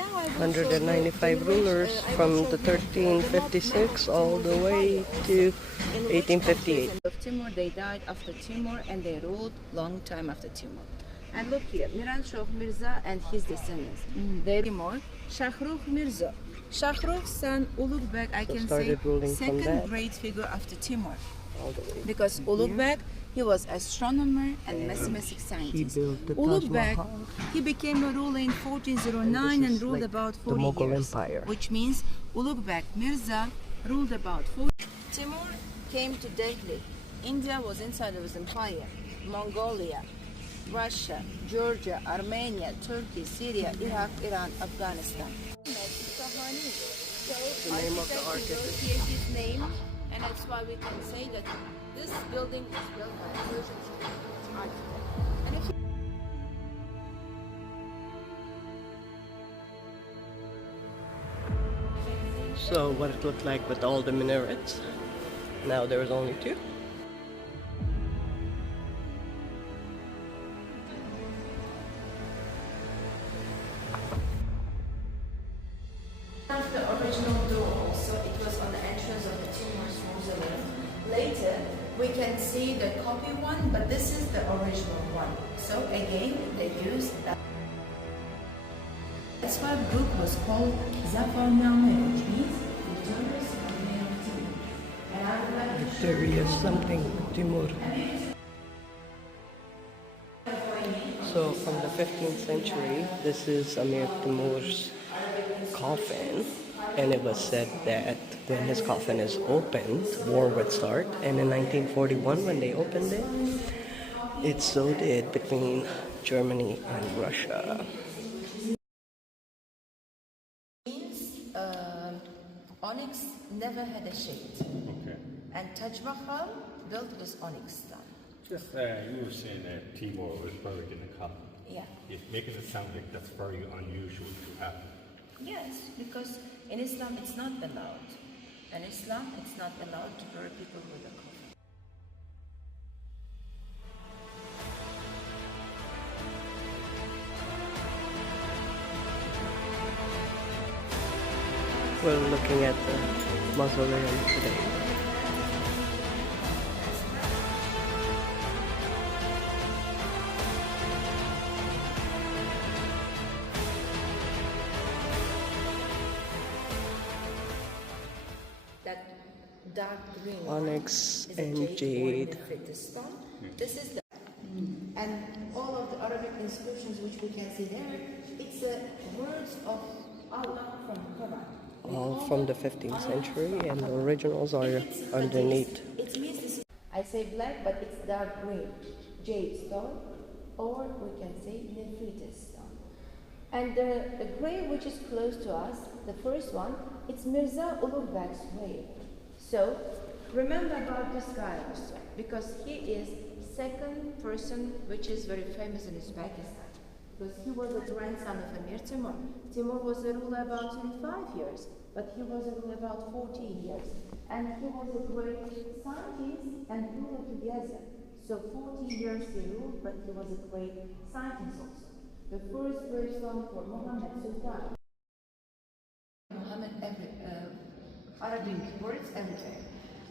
195 rulers from the 1356 all the way to 1858. Of Timur, they died after Timur and they ruled long time after Timur. And look here, Miran Shah Mirza and his descendants. They Timur, Shahrukh Mirza. Shahrukh's son Ulugh Beg, I can say, second great figure after Timur. Because Ulugh Beg, he was astronomer and mathematics scientist. Ulugh Beg, he became a ruler in 1409 and ruled about 40 years. Empire. Which means Ulugh Beg Mirza ruled about 40. Timur came to Delhi. India was inside of his empire. Mongolia, Russia, Georgia, Armenia, Turkey, Syria, Iraq, Iran, Afghanistan. The name of the architect. Here his name, and that's why we can say that this building was built by a Persian architect. And if So what it looked like with all the minarets. Now there was only two. the original door, so it was on the entrance of the Timur's mausoleum. Later, we can see the copy one, but this is the original one. So again, they used that. That's why the book was called Zafarnameh, which means Victorious Reign of Timur. And I would like to Victorious something Timur. So from the 15th century, this is Amir Timur's coffin, and it was said that when his coffin is opened, war would start. And in 1941, when they opened it, it so did between Germany and Russia. Onyx never had a shade. Okay. And Taj Mahal built with onyx stone. Just you were saying that Timur was buried in a coffin. Yeah. It's making it sound like that's very unusual to happen. Yes, because in Islam it's not allowed. In Islam it's not allowed to bury people with a coffin. We're looking at the mausoleum today. That dark green Onyx is a and jade. stone. This is the and all of the Arabic inscriptions which we can see there, it's the words of Allah from the Quran. All from the 15th century, and the originals are underneath. It means this is, I say black, but it's dark green, jade stone, or we can say Nephritis stone. And the grave which is close to us, the first one, it's Mirza Ulugh Beg's grave. So remember about this guy also, because he is second person which is very famous in Uzbekistan. Because he was a grandson of Amir Timur. Timur was a ruler about 25 years, but he was a ruler about 14 years. And he was a great scientist and ruler together. So 14 years he ruled, but he was a great scientist also. The first person for Muhammad Sultan. Muhammad Arabic words everywhere.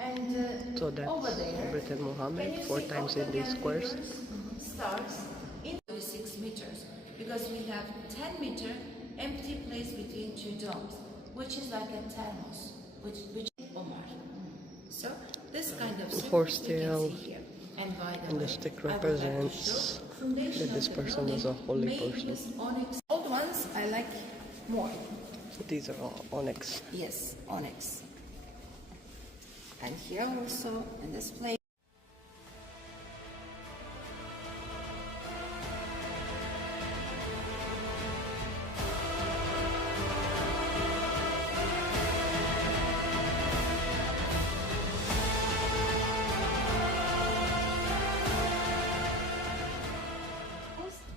And So that's over there, written Muhammad 4 times in these squares. Starts in 6 meters, because we have 10 meter empty place between two domes, which is like a thermos, which Omar. So this kind of Horsetail, here. And by the and the way, stick I would like to represents show foundation that this of the person was a building holy made person. with onyx. Old ones I like more. These are all onyx. Yes, onyx. And here also in this place.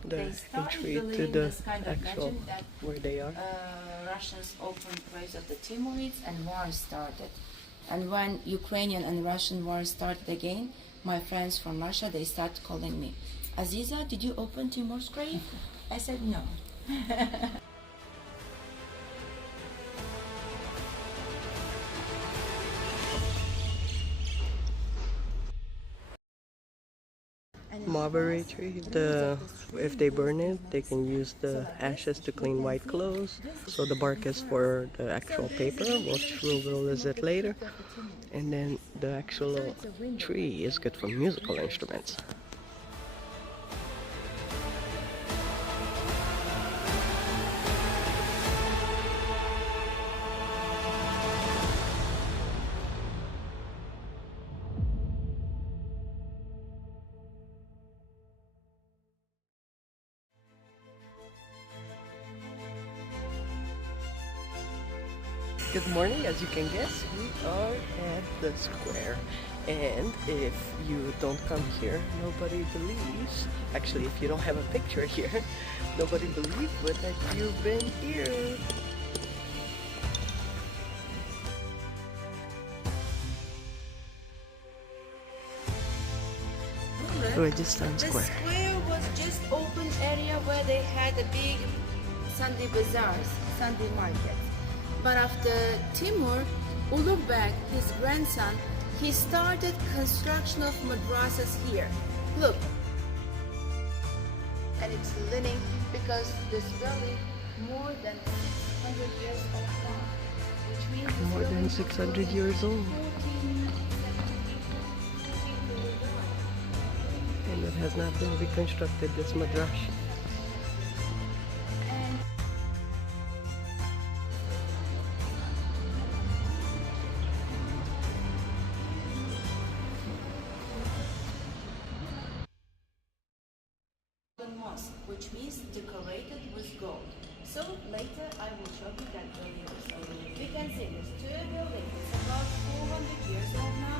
The entry to the actual where they are. Russians opened graves of the Timurids and war started. And when Ukrainian and Russian war started again, my friends from Russia, they started calling me, Aziza, did you open Timur's grave? I said no. mulberry tree. If they burn it, they can use the ashes to clean white clothes. So the bark is for the actual paper. We'll visit later. And then the actual tree is good for musical instruments. Good morning. As you can guess, we are at the square, and if you don't come here, nobody believes. Actually, if you don't have a picture here, nobody believes that you've been here. Uzbekistan The Square. square was just open area where they had a big Sunday bazaars, Sunday markets. But after Timur Ulugh, his grandson, he started construction of madrasas here. Look. And it's leaning because this building more than 600 years old now. Which means this More than 600 years old. And it has not been reconstructed, this madrash. Mosque, which means decorated with gold. So later I will show you that building. So we can see this two buildings. It's about 400 years old now.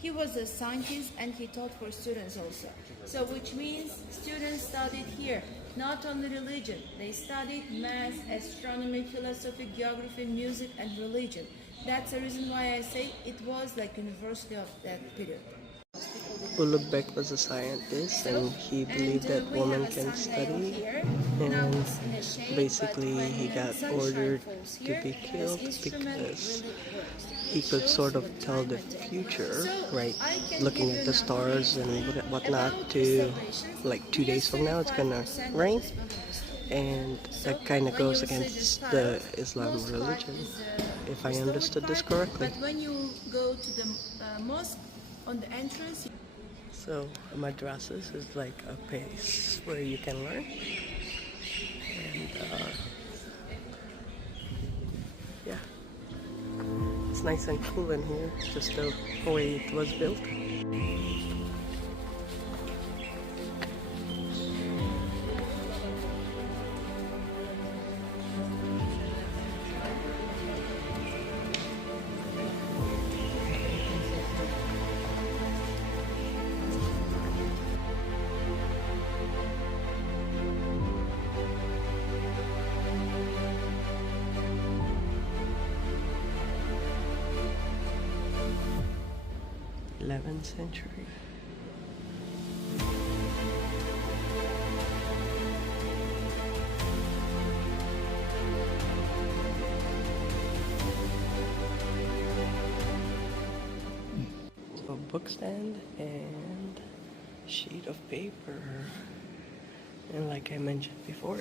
He was a scientist and he taught for students also. So which means students studied here, not only religion. They studied math, astronomy, philosophy, geography, music and religion. That's the reason why I say it was like university of that period. Ulugh was a scientist and he believed that women can study, and basically he got ordered to be killed because he could sort of tell the future, right? Looking at the stars and whatnot, to like 2 days from now it's gonna rain, and that kind of goes against the Islam religion, if I understood this correctly. But when you go to the mosque, on the entrance. So madrasas is like a place where you can learn, and yeah, it's nice and cool in here, just the way it was built. th century. So book stand and sheet of paper, and like I mentioned before,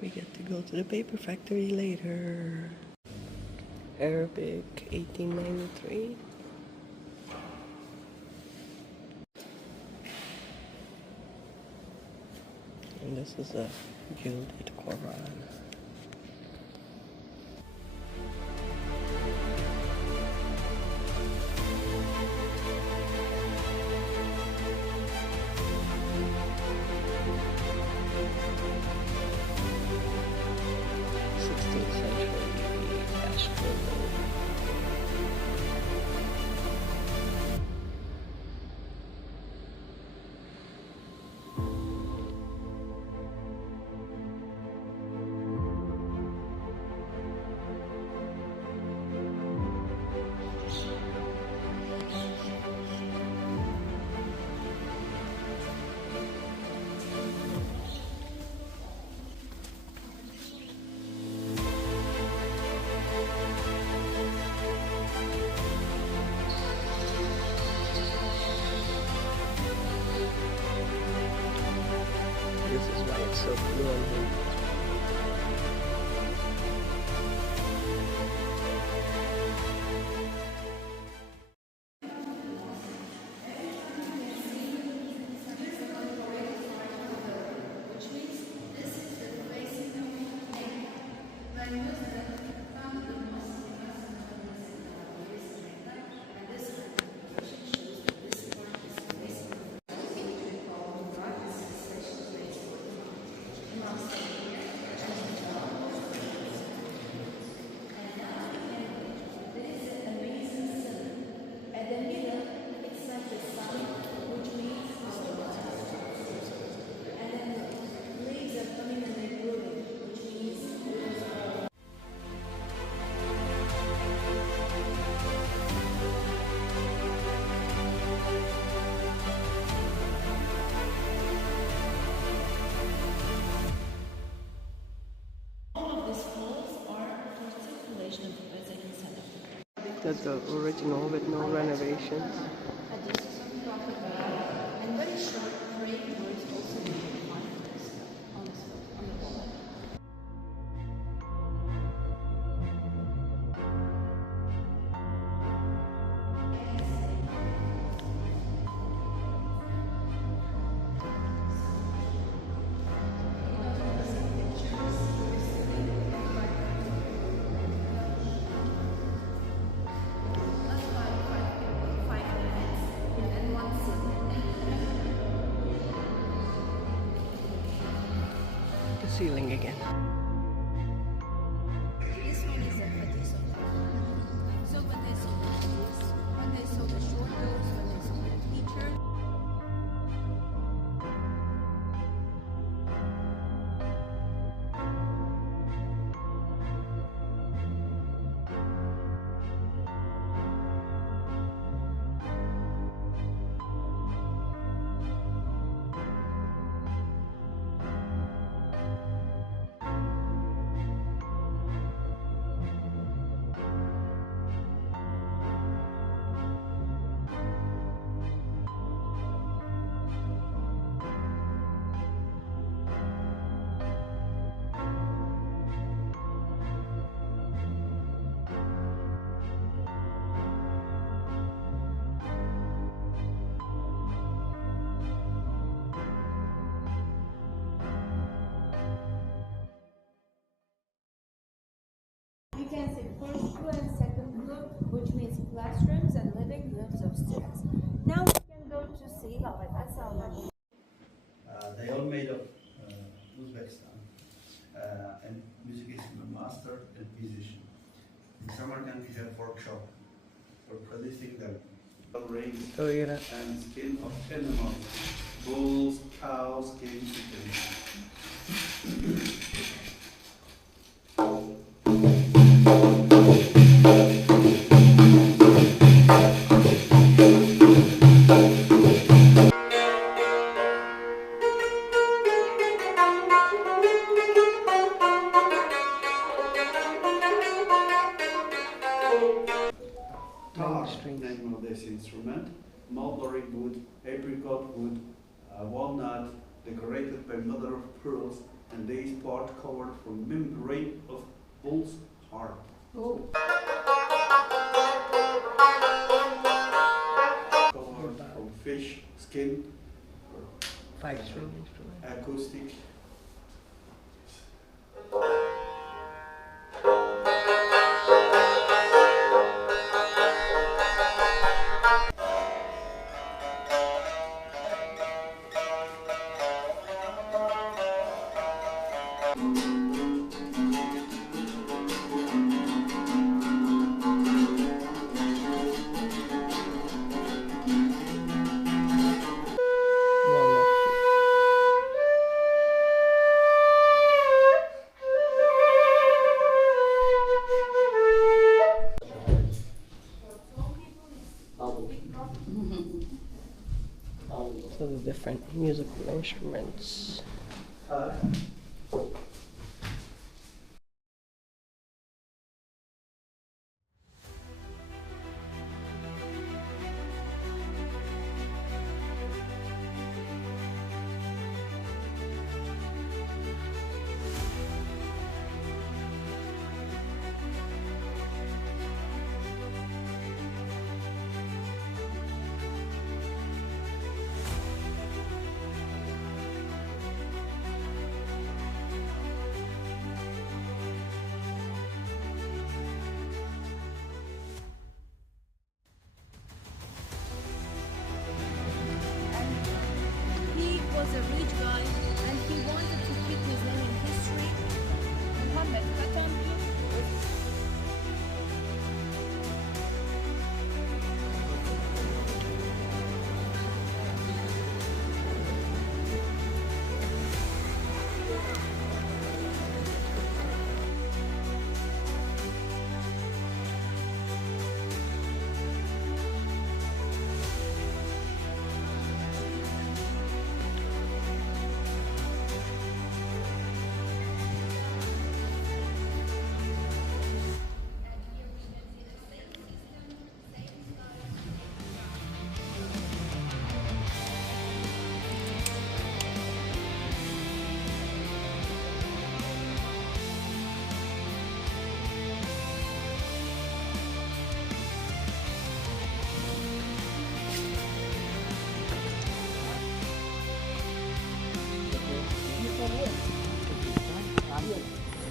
we get to go to the paper factory later. Arabic 1893. And this is a gilded Quran. so fluently. That's the original with no renovations. And very short frame words also on the wall. The ceiling again. This one is a hadith of Quran. So when they saw the hadith, when they saw the short notes, when they saw the teacher. You can see first floor and second floor, which means classrooms and living rooms of students. Now we can go to see They all made of Uzbekistan, and music is master and musician. In Samarkand we have workshop for producing them. Rings Oh yeah. and skin of animals, bulls, cows, pigs, chickens. Name of this instrument: mulberry wood, apricot wood, walnut, decorated by mother of pearls, and this part covered from membrane of bull's heart. Oh. Covered from fish skin, 5-string instrument. acoustic. So the different musical instruments.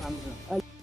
Hamza.